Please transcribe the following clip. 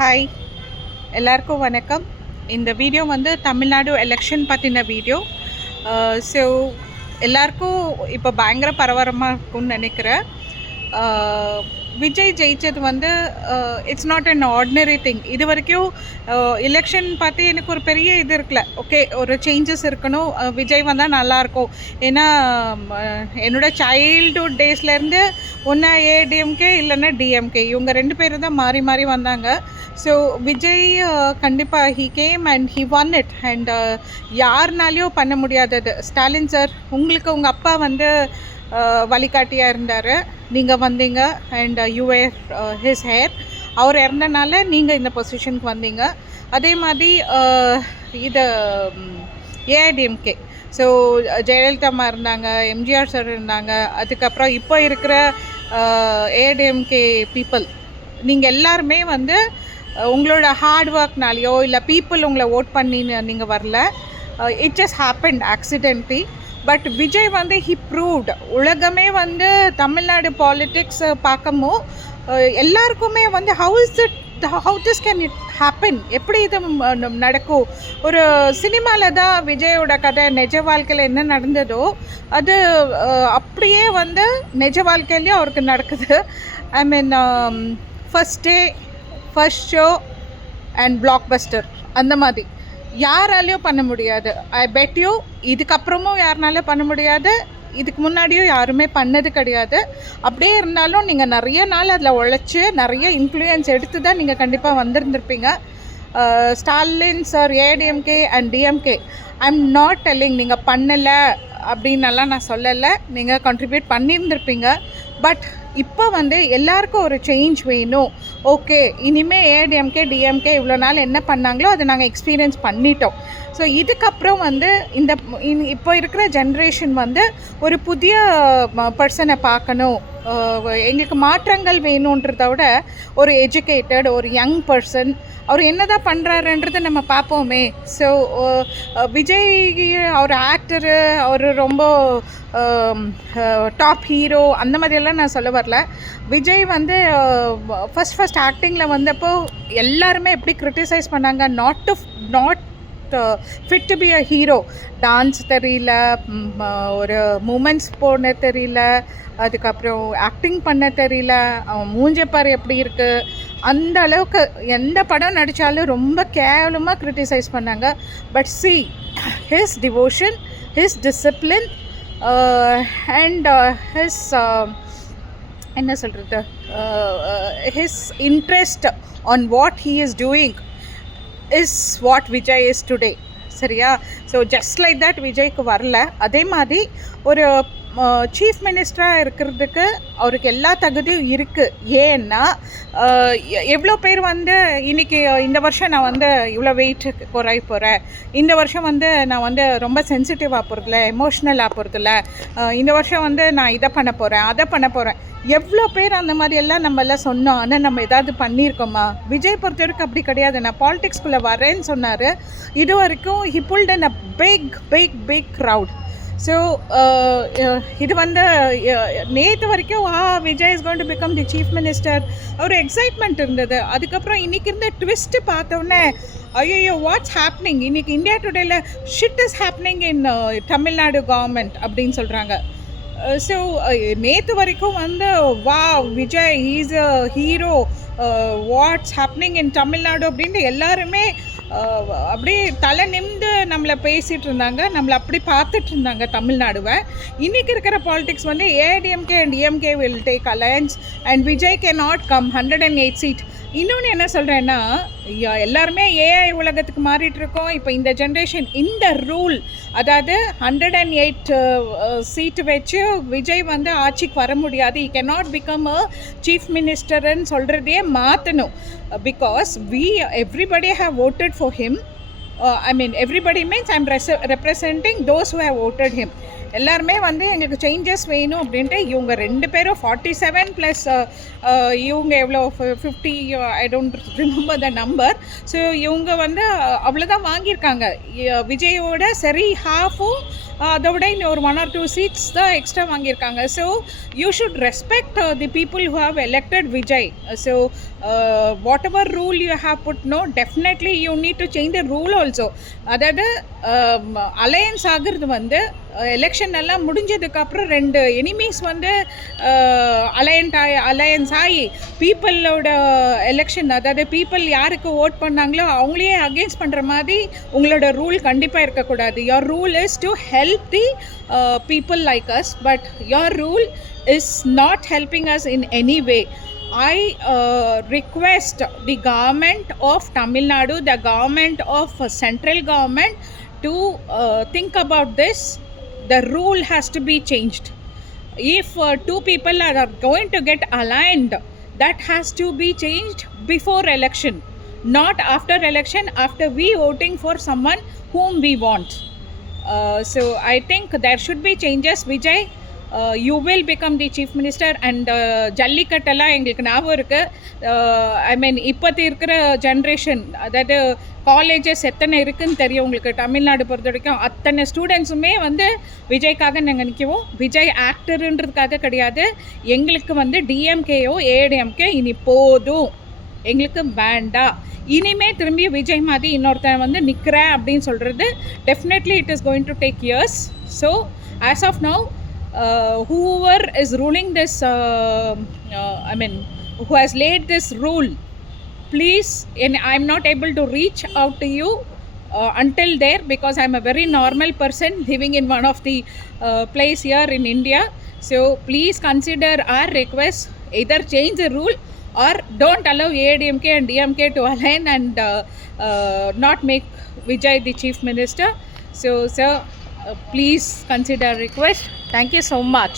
Hi, எல்லாருக்கும் வணக்கம். இந்த வீடியோ வந்து தமிழ்நாடு எலெக்ஷன் பற்றின வீடியோ. ஸோ எல்லாருக்கும் இப்போ பயங்கர பரபரமாக இருக்கும்னு நினைக்கிறேன். விஜய் ஜெயித்தது வந்து it's not an ordinary thing. இது வரைக்கும் எலெக்ஷன் பற்றி எனக்கு ஒரு பெரிய இது இருக்குல்ல, ஓகே ஒரு சேஞ்சஸ் இருக்கணும், விஜய் வந்தால் நல்லாயிருக்கும். ஏன்னா என்னோடய சைல்டுஹுட் டேஸ்லேருந்து ஒன்றா ஏடிஎம்கே இல்லைன்னா டிஎம்கே, இவங்க ரெண்டு பேரும் தான் மாறி மாறி வந்தாங்க. ஸோ விஜய் கண்டிப்பாக he came and he won it. And யாருனாலையும் பண்ண முடியாதது. ஸ்டாலின் சார், உங்களுக்கு உங்கள் அப்பா வந்து வழிகாட்டியாக இருந்தார், நீங்கள் வந்தீங்க. And you were his heir. அவர் இறந்தனால நீங்கள் இந்த பொசிஷனுக்கு வந்தீங்க. அதே மாதிரி இது ஏஐடிஎம்கே, ஸோ ஜெயலலிதா அம்மா இருந்தாங்க, எம்ஜிஆர் சார் இருந்தாங்க. அதுக்கப்புறம் இப்போ இருக்கிற ஏஐடிஎம்கே பீப்புள், நீங்கள் எல்லாருமே வந்து உங்களோட ஹார்ட் ஒர்க்னாலேயோ இல்லை பீப்புள் உங்களை ஓட் பண்ணி நீங்கள் வரல. It just happened accidentally. But Vijay வந்து ஹி ப்ரூவ்ட். உலகமே வந்து தமிழ்நாடு பாலிட்டிக்ஸ் பார்க்கமோ எல்லாருக்குமே வந்து how this can it happen, எப்படி இது நடக்கும். ஒரு சினிமாவில் தான் விஜயோட கதை, நிஜ வாழ்க்கையில் என்ன நடந்ததோ அது அப்படியே வந்து நிஜ வாழ்க்கையிலையும் அவருக்கு நடக்குது. I mean first day, first show and blockbuster, அந்த மாதிரி யாராலையும் பண்ண முடியாது. ஐ பெட் யூ இதுக்கப்புறமும் யாருனாலும் பண்ண முடியாது. இதுக்கு முன்னாடியும் யாருமே பண்ணது கிடையாது. அப்படியே இருந்தாலும் நீங்கள் நிறைய நாள் அதில் உழைச்சி நிறைய இன்ஃப்ளூயன்ஸ் எடுத்து தான் நீங்கள் கண்டிப்பாக வந்திருந்திருப்பீங்க. Stalin sir, ADMK and DMK, I am not telling நீங்கள் பண்ணலை அப்படின்னெல்லாம் நான் சொல்லலை. நீங்கள் கான்ட்ரிபியூட் பண்ணியிருந்திருப்பீங்க. பட் இப்போ வந்து எல்லாருக்கும் ஒரு சேஞ்ச் வேணும். ஓகே, இனிமேல் ஏடிஎம்கே டிஎம்கே இவ்வளோ நாள் என்ன பண்ணாங்களோ அதை நாங்கள் எக்ஸ்பீரியன்ஸ் பண்ணிட்டோம். ஸோ இதுக்கப்புறம் வந்து இப்போ இருக்கிற ஜென்ரேஷன் வந்து ஒரு புதிய பர்சனை பார்க்கணும். எங்களுக்கு மாற்றங்கள் வேணுன்றத விட ஒரு எஜுகேட்டட், ஒரு யங் பர்சன், அவர் என்ன தான் பண்ணுறாருன்றதை நம்ம பார்ப்போமே. ஸோ விஜய் அவர் ஆக்டரு, அவர் ரொம்ப டாப் ஹீரோ அந்த மாதிரியெல்லாம் நான் சொல்ல வரல. விஜய் வந்து ஃபஸ்ட் ஆக்டிங்கில் வந்தப்போ எல்லாருமே எப்படி கிரிட்டிசைஸ் பண்ணாங்க, not fit to be a hero. Dance தெரியல, ஒரு மூமெண்ட்ஸ் போட தெரியல, அதுக்கப்புறம் ஆக்டிங் பண்ண தெரியல, அவன் மூஞ்சப்பார் எப்படி இருக்குது, அந்த அளவுக்கு எந்த படம் நடித்தாலும் ரொம்ப கேவலமாக கிரிட்டிசைஸ் பண்ணாங்க. But see his devotion, his discipline and his என்ன சொல்கிறது, his interest on what he is doing is what Vijay is today. சரியா? ஸோ ஜஸ்ட் லைக் தட் விஜய்க்கு வரல. அதே மாதிரி ஒரு சீஃப் மினிஸ்டராக இருக்கிறதுக்கு அவருக்கு எல்லா தகுதியும் இருக்குது. ஏன்னா எவ்வளோ பேர் வந்து இன்றைக்கி இந்த வருஷம் நான் வந்து இவ்வளோ வெயிட் குறைய போகிறேன், இந்த வருஷம் வந்து நான் வந்து ரொம்ப சென்சிட்டிவாக போகிறதில்ல, எமோஷ்னலாக போகிறதில்ல, இந்த வருஷம் வந்து நான் இதை பண்ண போகிறேன், அதை பண்ண போகிறேன், எவ்வளோ பேர் அந்த மாதிரியெல்லாம் நம்மளாம் சொன்னோம். ஆனால் நம்ம ஏதாவது பண்ணியிருக்கோமா? விஜய் பொறுத்த வரைக்கும் அப்படி கிடையாது. நான் பாலிடிக்ஸ்குள்ளே வரேன்னு சொன்னார். இது வரைக்கும் he pulled in a big crowd. So இது வந்து நேற்று வரைக்கும் Vijay is going to become the chief minister, ஒரு எக்ஸைட்மெண்ட் இருந்தது. அதுக்கப்புறம் இன்றைக்கி இருந்த ட்விஸ்ட்டு பார்த்தோன்னே ஐயோ வாட்ஸ் ஹேப்னிங், இன்றைக்கி இந்தியா டுடேல shit is happening in Tamil Nadu government அப்படின்னு சொல்கிறாங்க. ஸோ நேற்று வரைக்கும் வந்து Vijay he's a hero, what's happening in Tamil Nadu அப்படின்ட்டு எல்லாருமே அப்படியே தலை நிமிந்து நம்மளை பேசிகிட்டு இருந்தாங்க, நம்மளை அப்படி பார்த்துட்டு இருந்தாங்க தமிழ்நாடுவை. இன்றைக்கி இருக்கிற பாலிடிக்ஸ் வந்து ADMK and DMK will take alliance and Vijay can not come 108 seat. இன்னொன்று என்ன சொல்கிறேன்னா, எல்லாருமே ஏஐ உலகத்துக்கு மாறிட்டு இருக்கோம். இப்போ இந்த ஜென்ரேஷன் இந்த ரூல், அதாவது 108 சீட்டு வச்சு விஜய் வந்து ஆட்சிக்கு வர முடியாது, he can not become a சீஃப் மினிஸ்டர்ன்னு சொல்கிறதையே மாற்றணும். Because everybody have voted for him. I mean everybody means I'm representing those who have voted him. எல்லாருமே வந்து எங்களுக்கு சேஞ்சஸ் வேணும் அப்படின்ட்டு இவங்க ரெண்டு பேரும் 47 ப்ளஸ் இவங்க எவ்வளோ 50, I don't remember the number. So இவங்க வந்து அவ்வளோதான் வாங்கியிருக்காங்க. விஜயோட சரி ஹாஃபும் அதை விட இன்னும் ஒரு 1 or 2 seats தான் எக்ஸ்ட்ரா வாங்கியிருக்காங்க. So you should respect the people who have elected Vijay. So whatever rule you have put, no, definitely you need to change the rule also. அதாவது அலையன்ஸ் ஆகிறது வந்து எலெக்ஷன் எல்லாம் முடிஞ்சதுக்கப்புறம் ரெண்டு எனிமீஸ் வந்து அலையன்ஸ் ஆகி பீப்புளோட எலெக்ஷன், அதாவது பீப்புள் யாருக்கு ஓட் பண்ணாங்களோ அவங்களே அகேன்ஸ்ட் பண்ணுற மாதிரி உங்களோட ரூல் கண்டிப்பாக இருக்கக்கூடாது. Your rule is to help the people like us, but your rule is not helping us in any way. I request the government of Tamil Nadu, the government of central government to think about this. The rule has to be changed. If two people are going to get aligned, that has to be changed before election, not after election, after we voting for someone whom we want. So I think there should be changes. Vijay, you will become the chief minister, and ஜல்லிக்கட்டெல்லாம் எங்களுக்கு ஞாபகம் இருக்குது. ஐ மீன் இப்போத்தி இருக்கிற generation, அதாவது colleges எத்தனை இருக்குதுன்னு தெரியும் உங்களுக்கு. தமிழ்நாடு பொறுத்த வரைக்கும் அத்தனை ஸ்டூடெண்ட்ஸுமே வந்து விஜய்க்காக நாங்கள் நிற்கவும். விஜய் ஆக்டருன்றதுக்காக கிடையாது. எங்களுக்கு வந்து டிஎம்கேயோ ஏடிஎம்கே இனி போதும், எங்களுக்கு வேண்டாம். இனிமே திரும்பி விஜய் மாதிரி இன்னொருத்தன் வந்து நிற்கிறேன் அப்படின்னு சொல்கிறது definitely it is going to take years. So as of now, whoever is ruling this, I mean, who has laid this rule, please, and I'm not able to reach out to you until there, because I'm a very normal person living in one of the place here in India. So please consider our request, either change the rule or don't allow ADMK and DMK to align and not make Vijay the chief minister. So sir, please consider request. Thank you so much.